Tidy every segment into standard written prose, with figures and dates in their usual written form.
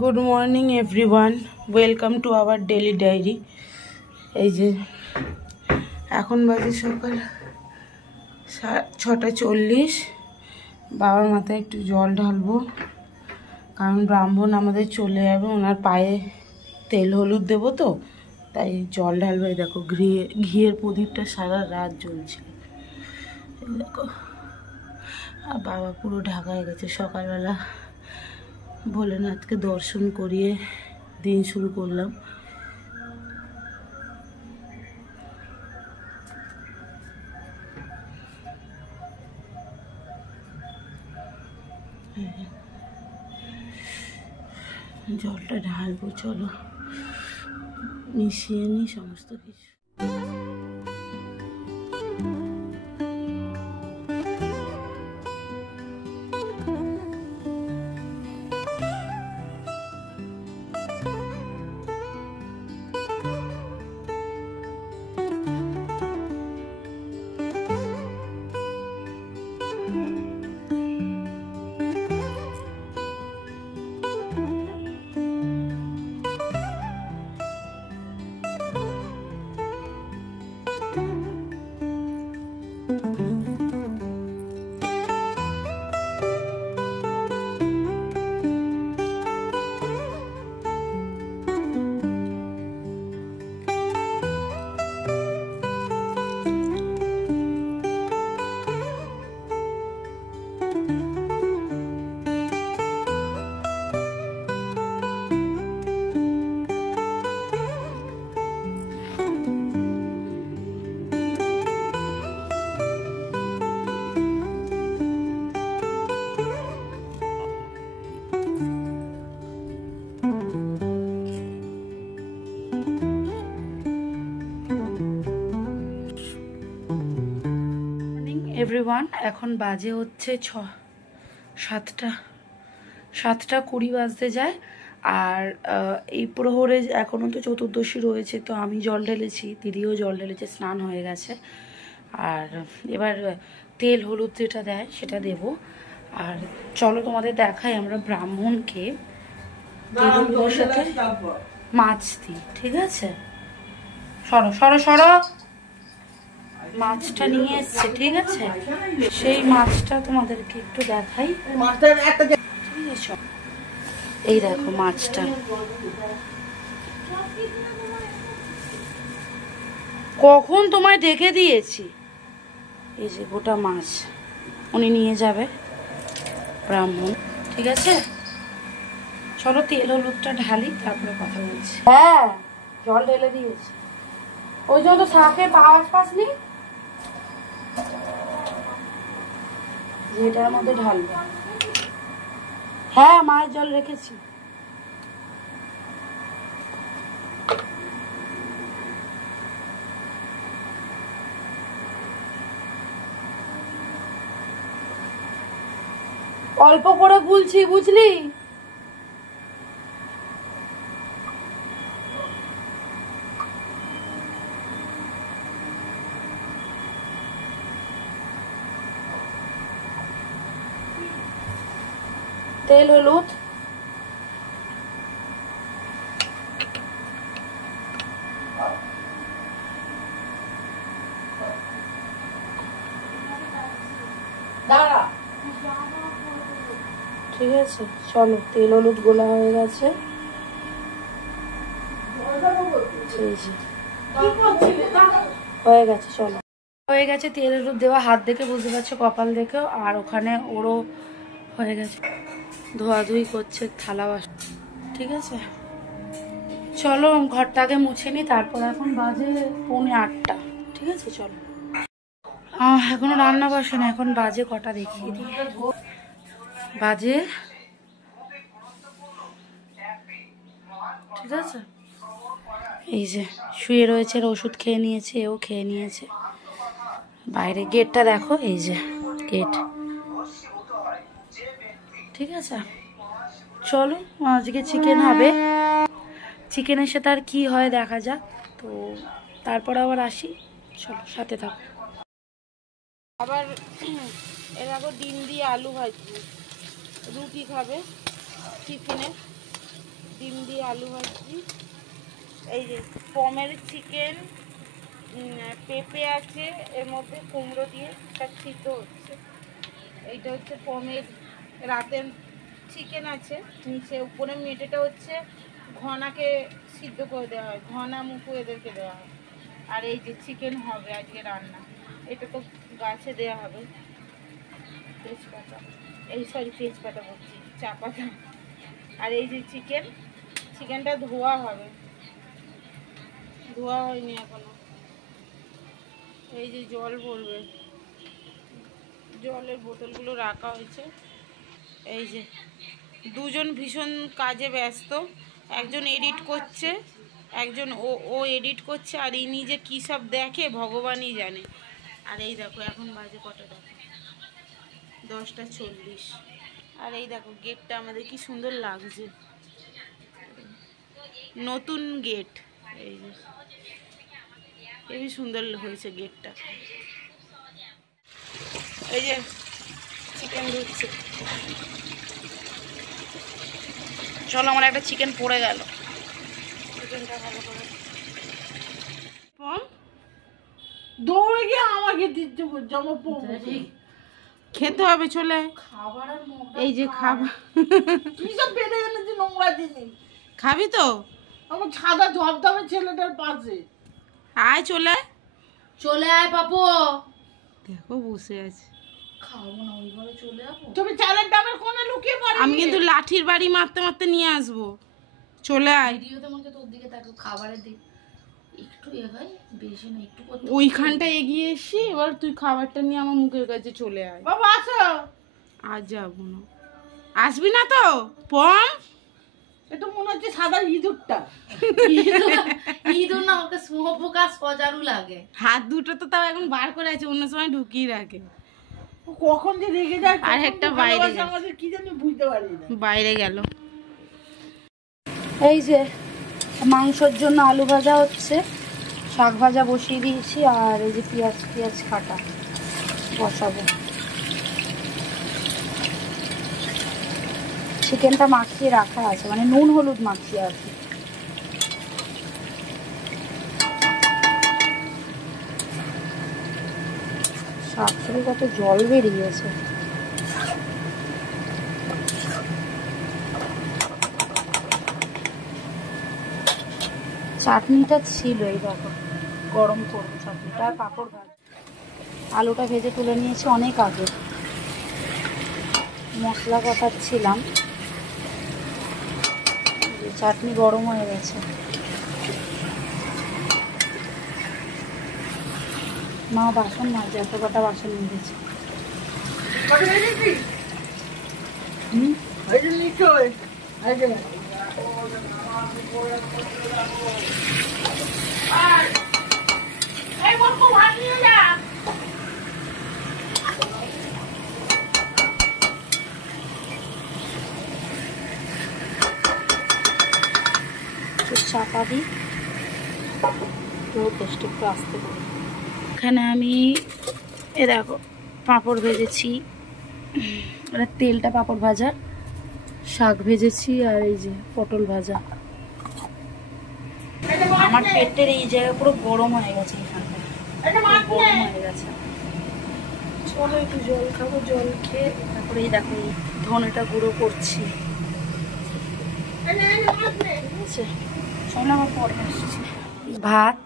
Good morning everyone, welcome to our daily diary. এই যে এখন বাজে সকাল 6:40। বাবার মাথায় একটু জল ঢালবো, কারণ ব্রাহ্মণ আমাদের চলে যাবে, ওনার পায়ে তেল হলুদ দেবো তো, তাই জল ঢালবো। এই দেখো ঘিয়ের প্রদীপটা সারা রাত জ্বলছে, এই দেখো। আর বাবা পুরো ঢাকা হয়ে গেছে। সকালবেলা ভোলেনাথকে দর্শন করিয়ে দিন শুরু করলাম। জলটা ঢালবো, চলো মিশিয়ে নিই সমস্ত কিছু। এভরিওয়ান, এখন বাজে হচ্ছে 7:20 বাজতে যায়। আর এই প্রহরে এখনও তো চতুর্দশী রয়েছে, তো আমি জল ঢেলেছি, দিদিও জল ঢেলেছে, স্নান হয়ে গেছে। আর এবার তেল হলুদ যেটা দেয় সেটা দেব। আর চলো তোমাদের দেখাই আমরা ব্রাহ্মণকে তেল হলুদের সাথে মাছ দিই, ঠিক আছে? সরো সরো সরো, মাছটা নিয়ে এসছে, ঠিক আছে? সেই মাছটা তোমাদেরকে একটু দেখাই। এই দেখো মাছটা, কখন তোমায় ডেকে দিয়েছি। এই যে গোটা মাছ উনি নিয়ে যাবে ব্রাহ্মণ, ঠিক আছে? চলো তেল হলুদটা ঢালি, তারপরে কথা বলছি। হ্যাঁ, জল ঢেলে দিয়েছি। ওই জন্য শাকে পাওয়াজ পাসনি, যেটার মধ্যে ঢালবো। হ্যাঁ, মাছ জল রেখেছি। অল্প করে গুলছি, বুঝলি? তেল হলুদ, ঠিক আছে? চলো, তেল হলুদ গোলা হয়ে গেছে। হয়ে গেছে, চলো হয়ে গেছে তেল হলুদ দেওয়া। হাত দেখে বুঝতে পারছো, কপাল দেখেও। আর ওখানে ওরও হয়ে গেছে, ধোয়াধুয়ি করছে থালা বাসন, ঠিক আছে? চলো ঘরটা আগে মুছে নি, তারপর এখন বাজে 7:45, ঠিক আছে? চলো। এখনো রান্না বসে না, এখন বাজে কটা দেখিয়ে দিই। বাজে, ঠিক আছে? এই যে শুয়ে রয়েছে, ওষুধ খেয়ে নিয়েছে, এও খেয়ে নিয়েছে। বাইরে গেটটা দেখো, এই যে গেট, ঠিক আছে? চলো, আজকে চিকেন হবে, চিকেনের সাথে আর কি হয় দেখা যাক। তো তারপর আবার আসি, চলো সাথে থাকো। আবার এরকম ডিম দিয়ে আলু ভাজবো, রুটি খাবে টিফিনে। ডিম দিয়ে আলু ভাজি, এই যে পমের চিকেন, পেঁপে আছে, এর মধ্যে কুমড়ো দিয়ে তার সিদ্ধ হচ্ছে। এইটা হচ্ছে পমের রাতের চিকেন আছে, নিচে উপরে মেটেটা হচ্ছে ঘনাকে সিদ্ধ করে দেওয়া হয়, ঘনা মুখু এদেরকে দেওয়া হয়। আর এই যে চিকেন হবে আজকে রান্না, এটা তো গাছে দেওয়া হবে তেজপাতা, এই সরি তেজপাতা বলছি, চা পাতা। আর এই যে চিকেনটা ধোয়া হবে, ধোয়া হয়নি এখনো। এই যে জল পড়বে, জলের বোতলগুলো রাখা হয়েছে। এই যে দুজন ভীষণ কাজে ব্যস্ত, একজন এডিট করছে, একজন ও এডিট করছে, আর ইনি যে কী সব দেখে ভগবানই জানে। আর এই দেখো এখন বাজে কটা, দেখো 10:40। আর এই দেখো গেটটা আমাদের কি সুন্দর লাগছে, নতুন গেট। এই যে হেবি সুন্দর হয়েছে গেটটা। এই যে চিকেন ধুচ্ছে, চলো আমার একটা চিকেন পড়ে গেল, চিকেনটা ভালো করে দৌড়ে গিয়ে আমাকে দিচ্ছে জামা খেতে হবে, চলে এই যে খাবার কি সব বেড়ে এনেছে নোংরা জিনিস। খাবি তো আমার সাদা ধবধবে ছেলেটার পাশে আয়, চলে চলে আয় পাপু। দেখো বসে আছে, খাবো না ওইভাবে, চলে যাবো। তুমি চালের ডাবের কোণে লুকিয়ে পড়ে। আমি কিন্তু লাঠির বাড়ি মারতে মারতে নিয়ে আসবো, চলে আয়। ভিডিওতে আমাকে তোর দিকে তাকে খাবারের দিক একটু এগাই, বেশি না একটু করতে। ওইখানটা এগিয়ে এসছি, এবার তুই খাবারটা নিয়ে আমার মুখের কাছে চলে আয়। বাবা আসো। আজ যাবো না, আসবি না তো পম। এটা মনে হচ্ছে সাদা ইঁদুরটা। ইঁদুর না, ওকে শুঁয়োপোকা সজারু লাগে। হাত দুটো তো তাও এখন বার করে আছে, অন্য সময় ঢুকিয়ে রাখে। ও কখন যে রেগে যায়, আর একটা বাইরে গেছে। আমাদের কি জানি বুঝতে পারি না। বাইরে গেল। এই যে মাংসর জন্য আলু ভাজা হচ্ছে, শাক ভাজা বসিয়ে দিয়েছি, আর এই যে পেঁয়াজ কাটা বসাবো। চিকেনটা মাখিয়ে রাখা আছে, মানে নুন হলুদ মাখিয়ে আর কি। শাক থেকে কত জল বেরিয়েছে। চাটনিটা ছিল, এই দেখো গরম করবো চাটনিটা, আর পাঁপড় ভাজা। আলুটা ভেজে তুলে নিয়েছি অনেক আগে, মশলা কষাচ্ছিলাম, চাটনি গরম হয়ে গেছে। মা বাসন মাজে, এত কটা বাসন মেজেছে। চাপা দিই, টেস্ট একটু আসতে পারে। এখানে আমি এ দেখো পাঁপড় ভেজেছি, এটা তেলটা পাঁপড় ভাজার, শাক ভেজেছি, আর এই যে পটল ভাজা। আমার পেটের এই জায়গা পুরো গরম হয়ে গেছে, এখানটা গরম হয়ে গেছে। চলো একটু জল খাবো, জল খেয়ে তারপরে এই দেখো ধনেটা গুঁড়ো করছি, ঠিক আছে? চলো আমার পরে আসছি। ভাত,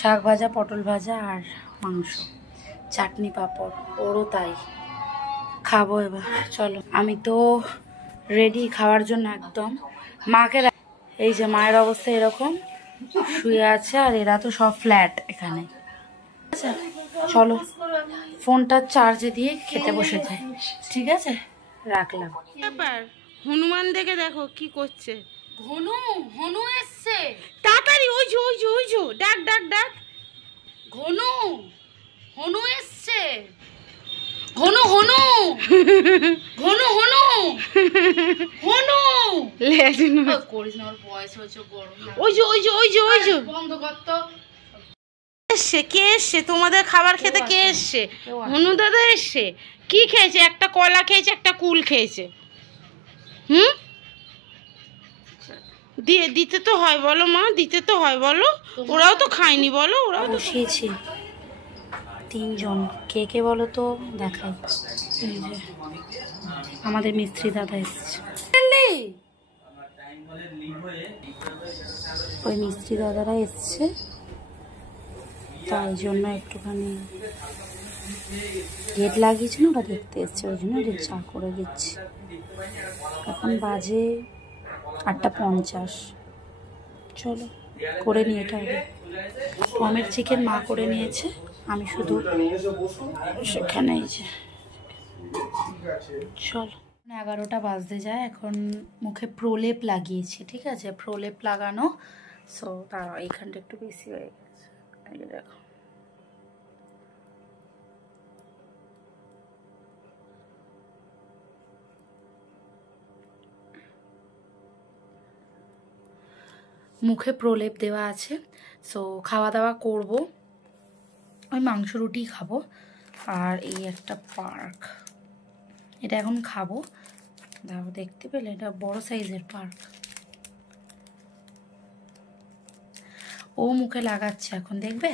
শাক ভাজা, পটল ভাজা আর মাংস, চাটনি পাঁপড়, ওরও তাই। খাবো এবার, চলো। আমি তো রেডি খাওয়ার জন্য একদম। মাকে এই যে মায়ের অবস্থা এরকম শুয়ে আছে, আর এরা তো সব ফ্ল্যাট এখানে। আচ্ছা চলো, ফোনটা চার্জে দিয়ে খেতে বসে যাই, ঠিক আছে? রাখলাম। ব্যাপার হনুমান দেখে দেখো কি করছে। হনু এসছে তাড়াতাড়ি, ওই যে ডাক ডাক ডাক। হনু এসছে, হনু হনু হনু হনু হনু করিস না, ওর বয়স হয়েছে গরম। ওই যে বন্ধ কর তো। কে এসছে তোমাদের খাবার খেতে? কে এসছে? হনু দাদা এসছে। কি খেয়েছে? একটা কলা খেয়েছে, একটা কুল খেয়েছে। দিয়ে দিতে তো হয় বলো মা, দিতে তো হয় বলো, ওরাও তো খায়নি বলো, ওরাও তো বসিয়েছি 3 জন, কে কে বলো তো দেখাই। এই যে আমাদের মিস্ত্রি দাদা এসছে, ওই মিস্ত্রি দাদারা এসছে, তাই জন্য একটুখানি গেট লাগিয়েছে না, ওরা দেখতে এসছে, ওই জন্য চা করে দিচ্ছি। এখন বাজে 8:50। চলো করে নিয়ে এটা আগে। পমের চিকেন মা করে নিয়েছে, আমি শুধু সেখানে এই যে। চলো 11টা বাজতে যায়, এখন মুখে প্রলেপ লাগিয়েছি, ঠিক আছে, প্রলেপ লাগানো। সো তার এইখানটা একটু বেশি হয়ে গেছে, এই যে দেখো। মুখে প্রলেপ দেওয়া আছে। সো খাওয়া দাওয়া করব, ওই মাংস রুটি খাবো, আর এই একটা পার্ক, এটা এখন খাবো। দেখো দেখতে পেলে, এটা বড় সাইজের পার্ক। ও মুখে লাগাচ্ছে এখন, দেখবে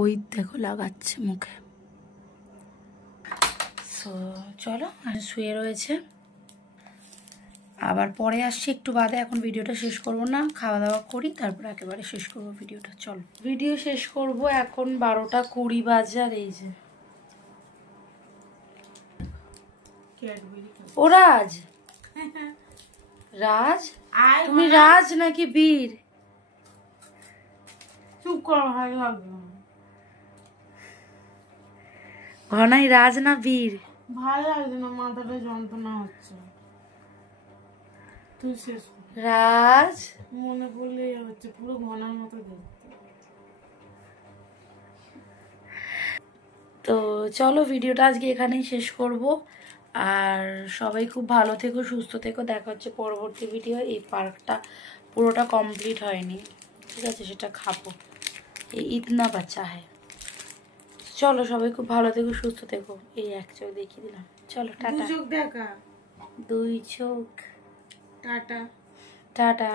ওই দেখো লাগাচ্ছে মুখে। সো চলো, আর শুয়ে রয়েছে, আবার পরে আসছি একটু বাদে। এখন ভিডিওটা শেষ করব না, খাওয়া দাওয়া করি, তারপর একেবারে শেষ করব ভিডিওটা। চলো ভিডিও শেষ করব, এখন 12:20 বাজে। আর এই যে ও রাজ, রাজ তুমি রাজ নাকি বীর? চুপ করো, ভালো লাগবে না। ঘনাই রাজ না বীর? ভালো লাগছে না, মাথাটা যন্ত্রণা হচ্ছে। তুই শেষ কর। রাজ মনে পড়লে হচ্ছে পুরো ঘনার মতো দেখতে। তো চলো ভিডিওটা আজকে এখানেই শেষ করব, আর সবাই খুব ভালো থেকো, সুস্থ থেকো। দেখা হচ্ছে পরবর্তী ভিডিও। এই পার্কটা পুরোটা কমপ্লিট হয়নি, ঠিক আছে, সেটা খাবো, এই ইতনা বাচ্চা হ্যায়। চলো সবাই খুব ভালো থেকো, সুস্থ থেকো। এই এক চোখ দেখিয়ে দিলাম, চলো টাটা। 2 চোখ দেখা, 2 চোখ, টাটা। টাটা।